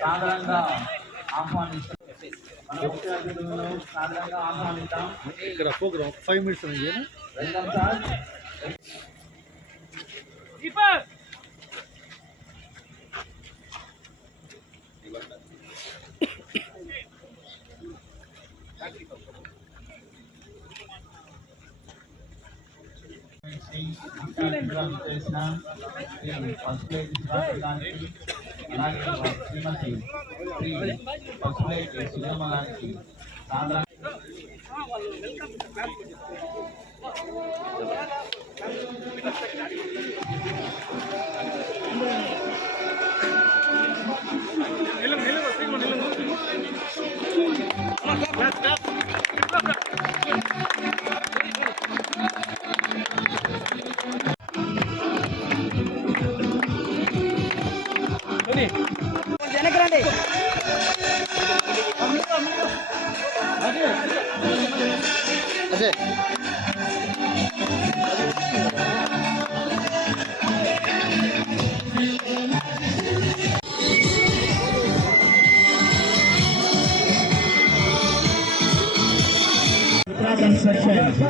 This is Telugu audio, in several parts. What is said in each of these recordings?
సాధారణంగా ఆహ్వానిస్తాం. ఇక్కడ ప్రోగ్రామ్ 5 minutes ఉంది. Welcome sir.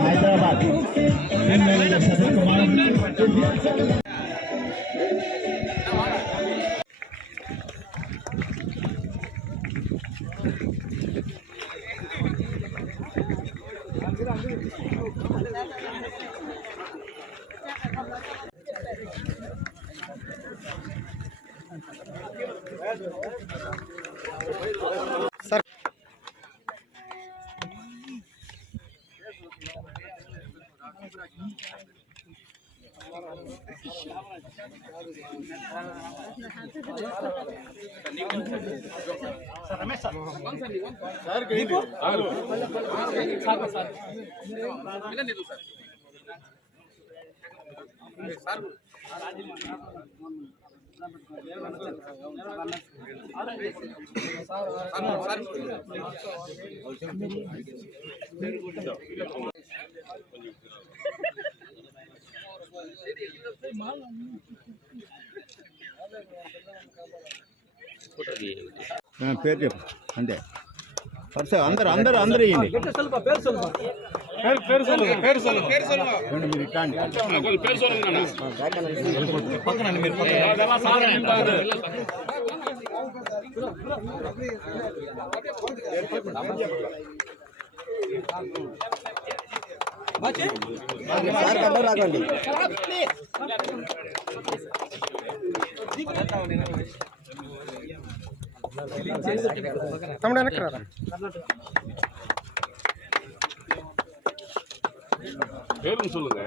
Hyderabad sir Ramesh sir పేరు చెప్పు అంతే పర్సే అందరు అందరు అందరు ఇవ్వండి మీరు ఇట్లాండి రాకండి తమ్ముడు వెనక్కి రా பேரும் சொல்லுங்க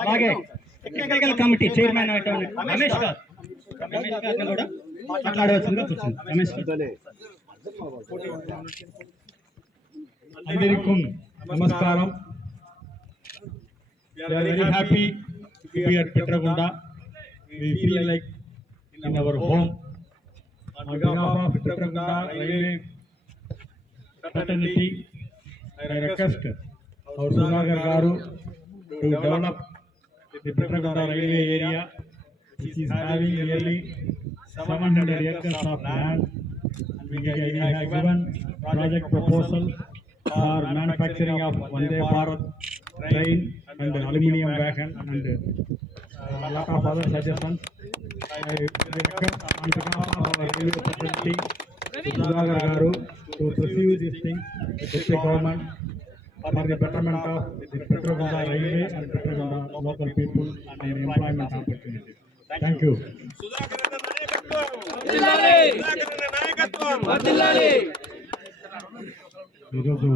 అలాగే టెక్నికల్ కమిటీ చైర్మన్ రమేష్ గారు కూడా మాట్లాడవలసిందిగా కూర్చుంది. రమేష్ గారు అందరికీ నమస్కారం. We are very happy to be at Petrakonda. We feel like in our home. On behalf of Petrakonda Railway fraternity, I request our Sudhakar Garu to develop the Petrakonda railway area, which is having nearly 700 acres of land. We have given project proposal for manufacturing of Vande Bharat train and aluminium wagon and a lot of other suggestions. I request on behalf of our railway fraternity, Sudhakar Garu, to pursue these things with the government for the betterment of the Petrakonda railway and Petrakonda local people and their employment opportunities. Thank you. ఈరోజు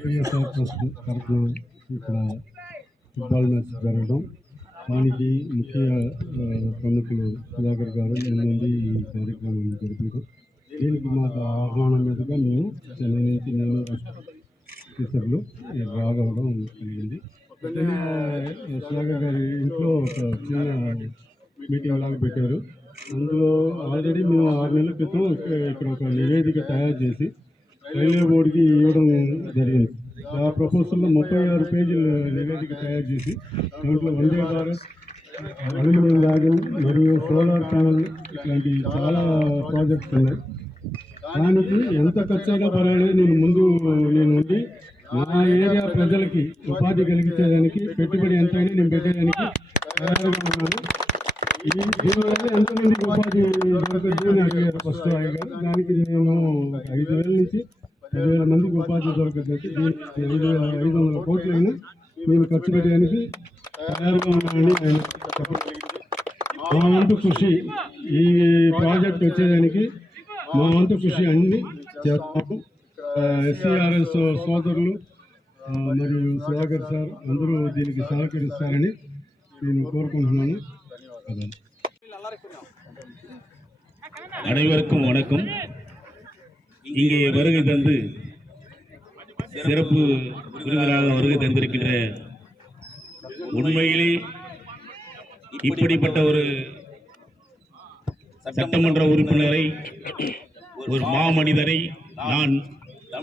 పిఎస్ఆర్ ట్రస్ట్ తరఫున ఇక్కడ ఫుట్బాల్ మ్యాచ్ జరగడం, దానికి ముఖ్య ప్రముఖులు సుధాకర్ గారు ముందుండి ఈ కార్యక్రమాన్ని జరిపారు. దీనికి మాకు ఆహ్వానం మీదుగా మేము చెన్నై నుంచి నేను టీచర్లు రాగవడం కలిగింది. సుధాకర్ గారి ఇంట్లో ఒక చిన్న మీటింగ్ లాగా పెట్టారు. అందులో ఆల్రెడీ మేము 6 నెలల క్రితం ఇక్కడ ఒక నివేదిక తయారు చేసి రైల్వే బోర్డుకి ఇవ్వడం జరిగింది. ఆ ప్రపోజల్లో 36 పేజీల నివేదిక తయారు చేసి దాంట్లో వందే భారత్, అల్యూమినియం వ్యాగన్ మరియు సోలార్ ప్యానల్ ఇట్లాంటి చాలా ప్రాజెక్ట్స్ ఉన్నాయి. దానికి ఎంత ఖర్చు అయినా పర్వాలేదు, నేను ఉండి నా ఏరియా ప్రజలకి ఉపాధి కలిగించేదానికి పెట్టుబడి ఎంతైనా నేను పెట్టేదానికి తయారుగా ఉన్నాను. దీనివల్ల ఎంతమందికి ఉపాధి దొరకదు అని అడిగారు ఫస్ట్ ఆయన గారు. దానికి నేను 5,000 నుంచి 10,000 మందికి ఉపాధి దొరకదంటే 500 కోట్లైనా నేను ఖర్చు పెట్టడానికి తయారుగా ఉన్నానని ఆయన చెప్పడం. మా వంతు కృషి ఈ ప్రాజెక్ట్ వచ్చేదానికి మా వంతు కృషి అన్ని చేస్తాము. ఎస్సీఆర్ఎస్ సోదరులు మరియు సుధాకర్ సార్ అందరూ దీనికి సహకరిస్తారని నేను కోరుకుంటున్నాను. அனைவருக்கும் வணக்கம். இங்கே வருகை தந்து சிறப்பு விருந்தினராக வருகை தந்திருக்கின்ற உண்மையிலே இப்படிப்பட்ட ஒரு சட்டமன்ற உறுப்பினரை, ஒரு மாமனிதரை நான்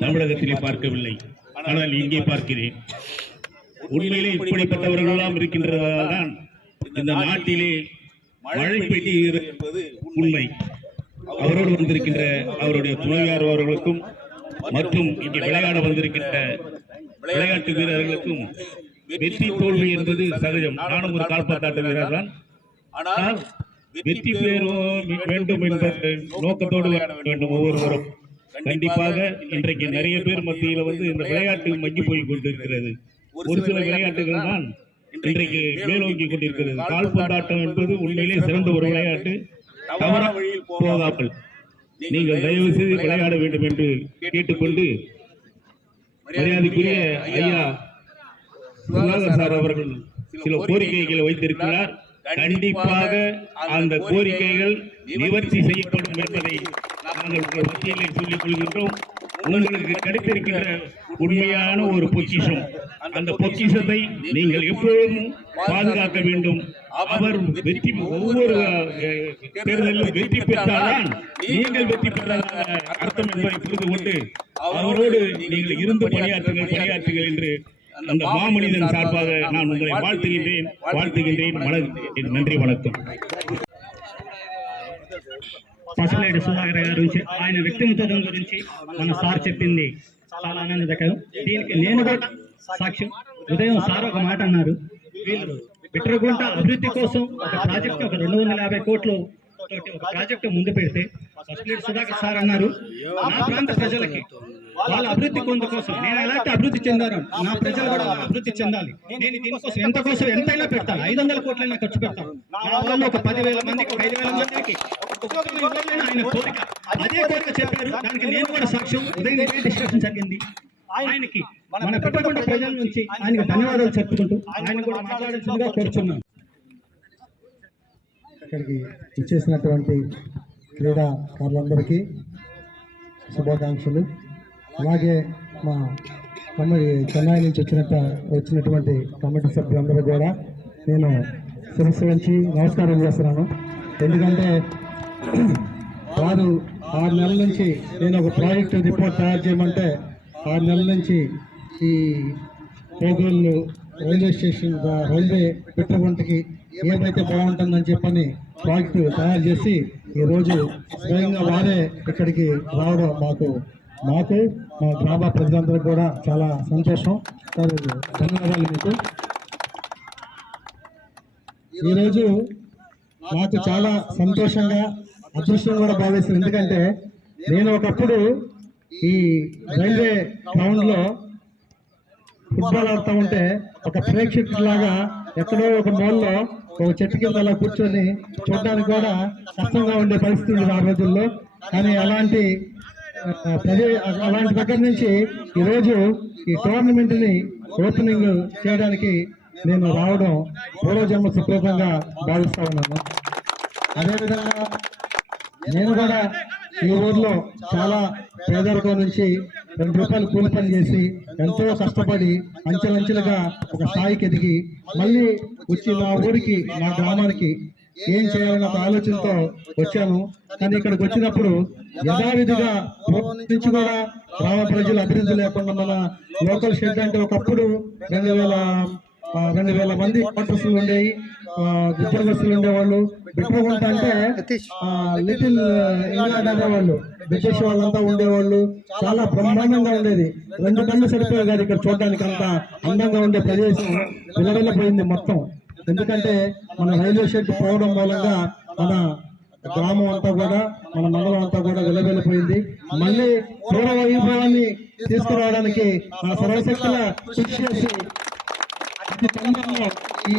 தமிழகத்திலே பார்க்கவில்லை, ஆனால் இங்கே பார்க்கிறேன். உண்மையிலே இப்படிப்பட்டவர்களெல்லாம் இருக்கின்றதால் தான் இந்த நாட்டிலே மழை பெய்கிறது என்பது உண்மை. அவரோடு வந்திருக்கின்ற அவருடைய துணையார் அவர்களுக்கும் மற்றும் இங்கே விளையாட வந்திருக்கின்ற விளையாட்டு வீரர்களுக்கும் வெற்றி தோல்வி என்பது சகஜம். நானும் ஒரு கால்பந்தாட்ட வீரர் தான். ஆனால் வெற்றி பெற வேண்டும் என்ற நோக்கத்தோடு விளையாட வேண்டும் ஒவ்வொருவரும். கண்டிப்பாக இன்றைக்கு நிறைய பேர் மத்தியில் இந்த விளையாட்டு மங்கி போய் கொண்டிருக்கிறது. ஒரு சில விளையாட்டுகள் தான் இன்றைக்கு மேலோங்கி கொண்டிருக்கிறது. கால்பந்தாட்டம் என்பது உண்மையிலே சிறந்த ஒரு விளையாட்டு. தவறான வழியில் போகாமல் நீங்கள் தயவு செய்து விளையாட வேண்டும் என்று கேட்டுக்கொண்டு, மரியாதைக்குரிய ஐயா சுதாகர் சார் அவர்கள் சில கோரிக்கைகளை வைத்திருக்கிறார். கண்டிப்பாக அந்த கோரிக்கைகள் நிவர்த்தி செய்யப்படும் என்பதை நாங்கள் உங்கள் மத்தியிலே சொல்லிக் கொள்கின்றோம். உங்களுக்கு கிடைத்திருக்கின்ற உண்மையான ஒரு பொக்கிஷம், அந்த பொக்கிஷத்தை நீங்கள் எப்பொழுதும் பாதுகாக்க வேண்டும். அவர் வெற்றி ஒவ்வொரு தேர்தலிலும் வெற்றி பெற்றால்தான் நீங்கள் வெற்றி பெற்றதாக அர்த்தம் என்பதை புரிந்து கொண்டு அவரோடு நீங்கள் இருந்து பணியாற்றுங்கள் என்று அந்த மாமனிதன் சார்பாக நான் உங்களை வாழ்த்துகின்றேன். நன்றி, వణకం. పసలేడు సుధాకర్ గారి గురించి, ఆయన వ్యక్తిత్వం గురించి మన సార్ చెప్పింది చాలా ఆనందకరం. దీనికి నేను కూడా సాక్ష్యం. ఉదయం సార్ ఒక మాట అన్నారు, వీళ్ళు బిట్రగుంట అభివృద్ధి కోసం ఒక ప్రాజెక్ట్, ఒక 250 కోట్లు తోటి ఒక ప్రాజెక్టు ముందు పెడితే ఫస్ట్ లీడ్ సుధాకర్ సార్ అన్నారు, నా ప్రాంత ప్రజలకి వాళ్ళ అభివృద్ధి కోసం నేను ఎలాంటి అభివృద్ధి చెందాను, నా ప్రజలు కూడా అభివృద్ధి చెందాలి, నేను దీనికోసం ఎంతైనా పెడతాను, 500 కోట్లైనా ఖర్చు పెడతాను. నా వాళ్ళు ఒక 10,000 మందికి, 5,000 మందికి ఆయన కోరిక, అదే కోరిక చెప్పారు. దానికి నేను కూడా సాక్ష్యం. ఉదయం ఇదే డిస్కషన్ జరిగింది. ఆయనకి మన పెట్టుకుంట ప్రజల నుంచి ఆయనకు ధన్యవాదాలు చెప్పుకుంటూ ఆయన కూడా మాట్లాడాల్సిందిగా కోరుచున్నాను. ఇక్కడికి ఇచ్చేసినటువంటి క్రీడాకారులందరికీ శుభాకాంక్షలు. అలాగే మా చెన్నై నుంచి వచ్చినటువంటి కమిటీ సభ్యులందరూ కూడా నేను శిరస్సు వంచి నమస్కారం చేస్తున్నాను. ఎందుకంటే వారు 6 నెలల నుంచి నేను ఒక ప్రాజెక్టు రిపోర్ట్ తయారు చేయమంటే 6 నెలల నుంచి ఈ పోగోళ్ళు రైల్వే స్టేషన్ రైల్వే పెట్టుబడికి ఏదైతే బాగుంటుందని చెప్పని ప్రాజెక్టు తయారు చేసి ఈరోజు స్వయంగా వారే ఇక్కడికి రావడం మాకు మా గ్రామ ప్రజలందరికీ కూడా చాలా సంతోషం. ధన్యవాదాలు మీకు. ఈరోజు నాకు చాలా సంతోషంగా అదృష్టం కూడా భావిస్తుంది. ఎందుకంటే నేను ఒకప్పుడు ఈ రైల్వే గ్రౌండ్లో ఫుట్బాల్ ఆడుతూ ఉంటే ఒక ప్రేక్షకులాగా ఎక్కడో ఒక మూలలో ఒక చెట్టు కింద అలా కూర్చొని చూడడానికి కూడా కష్టంగా ఉండే పరిస్థితి ఉంది ఆ రోజుల్లో. కానీ అలాంటి దగ్గర నుంచి ఈరోజు ఈ టోర్నమెంట్ని ఓపెనింగ్ చేయడానికి నేను రావడం పూర్వజన్మ సుకృతంగా భావిస్తా ఉన్నాను. అదేవిధంగా నేను కూడా ఈ ఊర్లో చాలా పేదరికం నుంచి 2 రూపాయలు కూలి పని చేసి ఎంతో కష్టపడి అంచెలంచెలుగా ఒక స్థాయికి ఎదిగి మళ్ళీ వచ్చి నా ఊరికి నా గ్రామానికి ఏం చేయాలన్న ఒక ఆలోచనతో వచ్చాను. కానీ ఇక్కడికి వచ్చినప్పుడు యథావిధిగా నుంచి కూడా గ్రామ ప్రజలు అభివృద్ధి లేకుండా మన లోకల్ షెడ్ అంటే ఒకప్పుడు 2,000 మంది క్వార్టర్స్లు ఉండేవి, ఉద్యోగస్తులు ఉండేవాళ్ళు. బిడ్డగుంట అంటే లిటిల్ ఇంగ్లాండ్ అనేవాళ్ళు, బ్రిటిష్ వాళ్ళంతా ఉండేవాళ్ళు. చాలా బ్రహ్మాండంగా ఉండేది. 2 కళ్ళు సరిపోయాయి కాదు ఇక్కడ చూడడానికి. అంత అందంగా ఉండే ప్రదేశం విలవిల్లపోయింది మొత్తం. ఎందుకంటే మన రైల్వే షెడ్ పోవడం మూలంగా మన గ్రామం అంతా కూడా మన మండలం అంతా కూడా విలవిల్లిపోయింది. మళ్ళీ పూర్వ వైభవాన్ని తీసుకురావడానికి మన సర్వశక్తుల కృషి చేసి అతి తొందరలో ఈ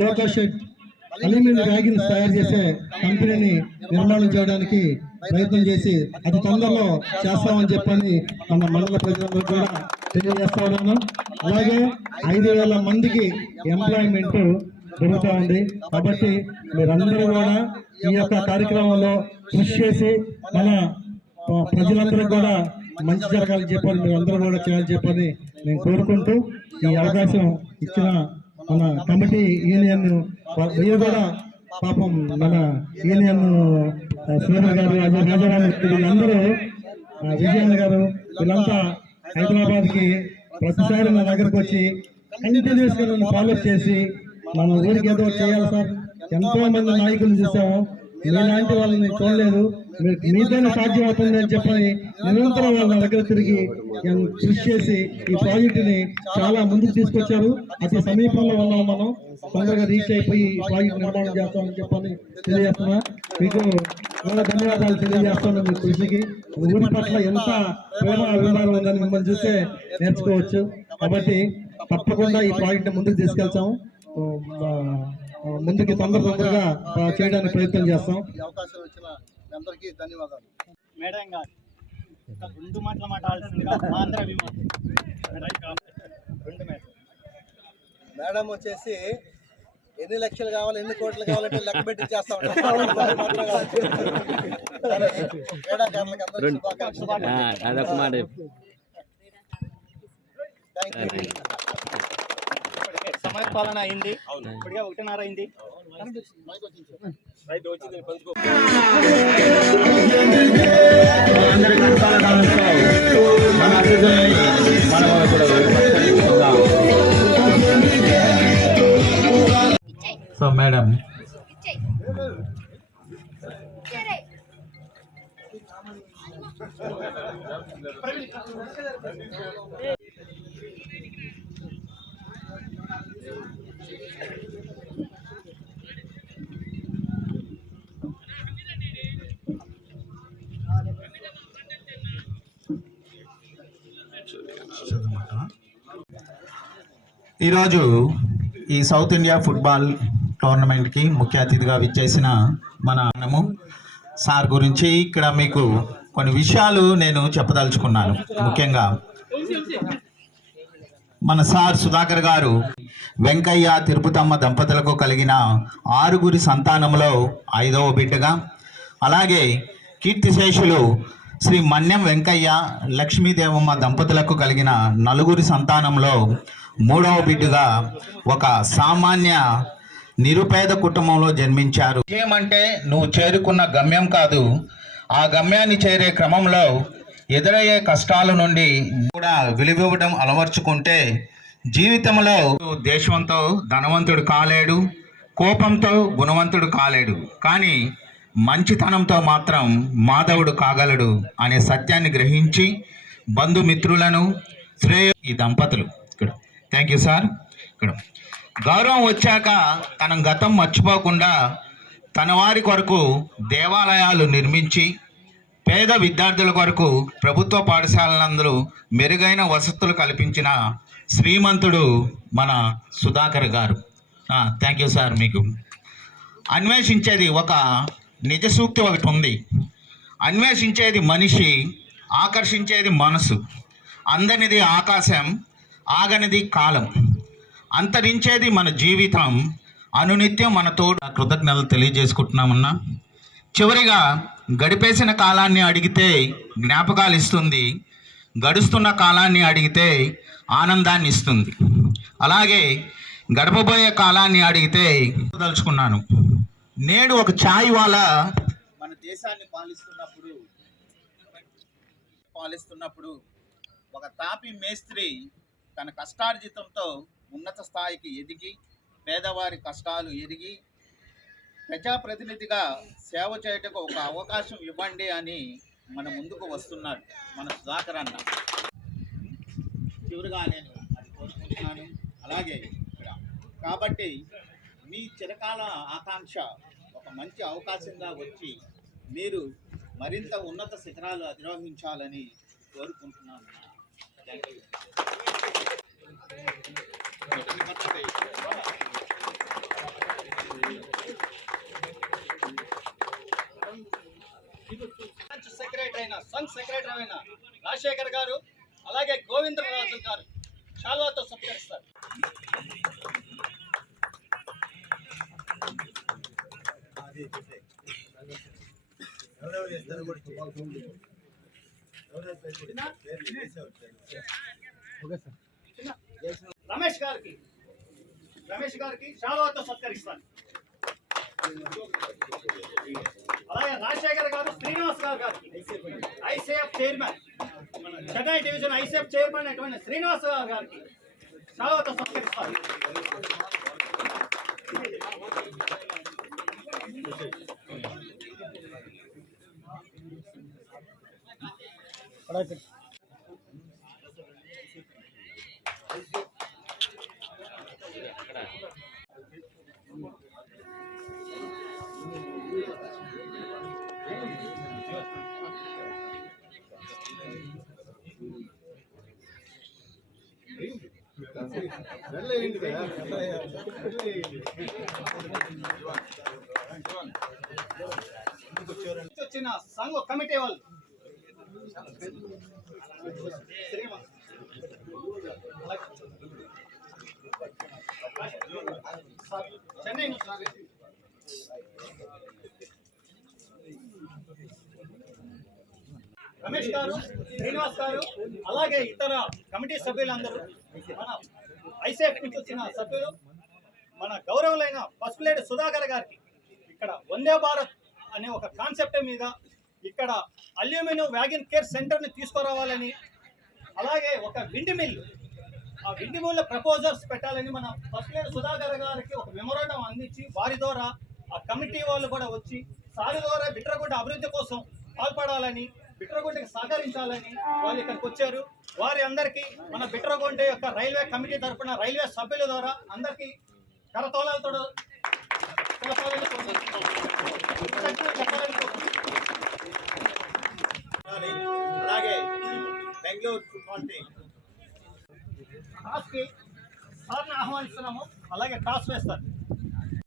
లోకో షెడ్ అల్యూమినియం ర్యాగిన్స్ తయారు చేసే కంపెనీని నిర్మాణం చేయడానికి ప్రయత్నం చేసి అతి తొందరలో చేస్తామని చెప్పని మన మండల ప్రజలందరూ కూడా తెలియజేస్తా ఉన్నాను. అలాగే 5,000 మందికి ఎంప్లాయ్మెంట్ జరుగుతూ ఉంది. కాబట్టి మీరందరూ కూడా ఈ యొక్క కార్యక్రమంలో కృషి చేసి మన ప్రజలందరూ కూడా మంచి జరగాలని చెప్పని మీరందరూ కూడా చేయాలని చెప్పని నేను కోరుకుంటూ ఈ అవకాశం ఇచ్చిన మన కమిటీ యూనియన్ వీరు కూడా పాపం మన యూనియన్ శ్రీధర్ గారు, అజయ్ రాజారావు వీళ్ళందరూ, విజయన్న గారు వీళ్ళంతా హైదరాబాద్కి ప్రతిసారి నా దగ్గరకు వచ్చి కంటిన్యూస్గా నన్ను ఫాలోఅప్ చేసి మన ఊరికి ఏదో చేయాలి సార్, ఎంతో మంది నాయకులు చూసాము, మీలాంటి వాళ్ళని చూడలేదు, మీతోనే సాధ్యం అవుతుంది అని చెప్పని నిరంతరం వాళ్ళ దగ్గర తిరిగి కృషి చేసి ఈ ప్రాజెక్టుని చాలా ముందుకు తీసుకొచ్చారు. అతి సమీపంలో ఉన్నాం, మనం తొందరగా రీచ్ అయిపోయి ఈ ప్రాజెక్ట్ నిర్మాణం చేస్తామని చెప్పని తెలియజేస్తున్నా. మీకు చాలా ధన్యవాదాలు తెలియజేస్తాను. మీ కృషికి ఊరి పట్ల ఎంత ప్రేమ అభిమానం ఉందని మిమ్మల్ని చూస్తే నేర్చుకోవచ్చు. కాబట్టి తప్పకుండా ఈ ప్రాజెక్ట్ని ముందుకు తీసుకెళ్తాము, ముందుకి తొందరగా చేయడానికి ప్రయత్నం చేస్తాం. అవకాశం ఇచ్చిన అందరికీ ధన్యవాదాలు. మేడం గారు 2 మాటలు మాట్లాడాల్సిందిగా ఆంధ్ర అభిమానులు. మేడం వచ్చేసి ఎన్ని లక్షలు కావాలి, ఎన్ని కోట్లు కావాలంటే లెక్క పెట్టి చేస్తాం. సమయపాలన అయింది, ఇప్పటికే 1:30 అయింది. సో మేడం ఈరోజు ఈ సౌత్ ఇండియా ఫుట్బాల్ టోర్నమెంట్కి ముఖ్య అతిథిగా విచ్చేసిన మనము సార్ గురించి ఇక్కడ మీకు కొన్ని విషయాలు నేను చెప్పదలుచుకున్నాను. ముఖ్యంగా మన సార్ సుధాకర్ గారు వెంకయ్య తిరుపతమ్మ దంపతులకు కలిగిన 6 సంతానంలో 5వ బిడ్డగా, అలాగే కీర్తిశేషులు శ్రీ మన్యం వెంకయ్య లక్ష్మీదేవమ్మ దంపతులకు కలిగిన నలుగురి సంతానంలో 3వ బిడ్డగా ఒక సామాన్య నిరుపేద కుటుంబంలో జన్మించారు. విజయం అంటే నువ్వు చేరుకున్న గమ్యం కాదు, ఆ గమ్యాన్ని చేరే క్రమంలో ఎదురయ్యే కష్టాల నుండి కూడా విలువివ్వడం అలవర్చుకుంటే జీవితంలో దేశంతో ధనవంతుడు కాలేడు, కోపంతో గుణవంతుడు కాలేడు, కానీ మంచితనంతో మాత్రం మాధవుడు కాగలడు అనే సత్యాన్ని గ్రహించి బంధుమిత్రులను ఈ దంపతులు ఇక్కడ థ్యాంక్ యూ సార్. ఇక్కడ గౌరవం వచ్చాక తన గతం మర్చిపోకుండా తన వారి కొరకు దేవాలయాలు నిర్మించి పేద విద్యార్థుల కొరకు ప్రభుత్వ పాఠశాలలందరూ మెరుగైన వసతులు కల్పించిన శ్రీమంతుడు మన సుధాకర్ గారు. Thank you sir. మీకు అన్వేషించేది ఒక నిజ సూక్తి ఒకటి ఉంది. అన్వేషించేది మనిషి, ఆకర్షించేది మనసు. అందనిది ఆకాశం, ఆగనిది కాలం, అంతరించేది మన జీవితం. అనునిత్యం మనతో కృతజ్ఞతలు తెలియజేసుకుంటున్నామన్నా. చివరిగా గడిపేసిన కాలాన్ని అడిగితే జ్ఞాపకాలు ఇస్తుంది, గడుస్తున్న కాలాన్ని అడిగితే ఆనందాన్ని ఇస్తుంది. అలాగే గడపబోయే కాలాన్ని అడిగితే తలుచుకున్నాను. నేడు ఒక ఛాయ్ వాలా మన దేశాన్ని పాలిస్తున్నప్పుడు ఒక తాపి మేస్త్రి తన కష్టార్జితంతో ఉన్నత స్థాయికి ఎదిగి పేదవారి కష్టాలు ఎరిగి ప్రజాప్రతినిధిగా సేవ చేయటకు ఒక అవకాశం ఇవ్వండి అని మన ముందుకు వస్తున్నాడు మన సుధాకర్ అన్న. చివరిగా నేను అది కోరుకుంటున్నాను. అలాగే ఇక్కడ కాబట్టి మీ చిరకాల ఆకాంక్ష ఒక మంచి అవకాశంగా వచ్చి మీరు మరింత ఉన్నత శిఖరాలు అధిరోహించాలని కోరుకుంటున్నాను. Thank you. సెక్రటరీ అయిన సంఘ్ సెక్రటరీ అయిన రాజశేఖర్ గారు, అలాగే గోవిందరాజు గారు శాల్వాతో సత్కరిస్తారు. రమేష్ గారికి శాల్వాతో సత్కరిస్తారు. అలాగే రాజశేఖర్ గారు శ్రీనివాస్ గారికి ICF chairman, Chennai division ICF chairman అటువంటి శ్రీనివాస్ గారికి శాల్వాతో సత్కరిస్తారు. వచ్చిన సంఘ కమిటీ వాళ్ళు చెన్నై రమేష్ గారు, శ్రీనివాస్ గారు, అలాగే ఇతర కమిటీ సభ్యులందరూ, మన ఐసీఎఫ్ నుంచి వచ్చిన సభ్యులు, మన గౌరవులైన పసుపులేటి సుధాకర్ గారికి ఇక్కడ వందే భారత్ అనే ఒక కాన్సెప్ట్ మీద ఇక్కడ అల్యూమినియం వ్యాగన్ కేర్ సెంటర్ని తీసుకురావాలని, అలాగే ఒక విండ్ మిల్, ఆ విండ్ మిల్ ప్రపోజల్స్ పెట్టాలని మన పసుపులేటి సుధాకర్ గారికి ఒక మెమోరాండం అందించి వారి ద్వారా ఆ కమిటీ వాళ్ళు కూడా వచ్చి సారి ద్వారా బిట్రగుంట అభివృద్ధి కోసం పాల్పడాలని, బిట్రగుంటకి సహకరించాలని వాళ్ళు ఇక్కడికి వచ్చారు. వారి అందరికీ మన బిట్రగుంట యొక్క రైల్వే కమిటీ తరఫున రైల్వే సభ్యుల ద్వారా అందరికీ కరతోళాలతో అలాగే బెంగళూరు ఫుట్బాల్ టీం టాస్కి సార్ని ఆహ్వానిస్తున్నాము. అలాగే టాస్ వేస్తారు.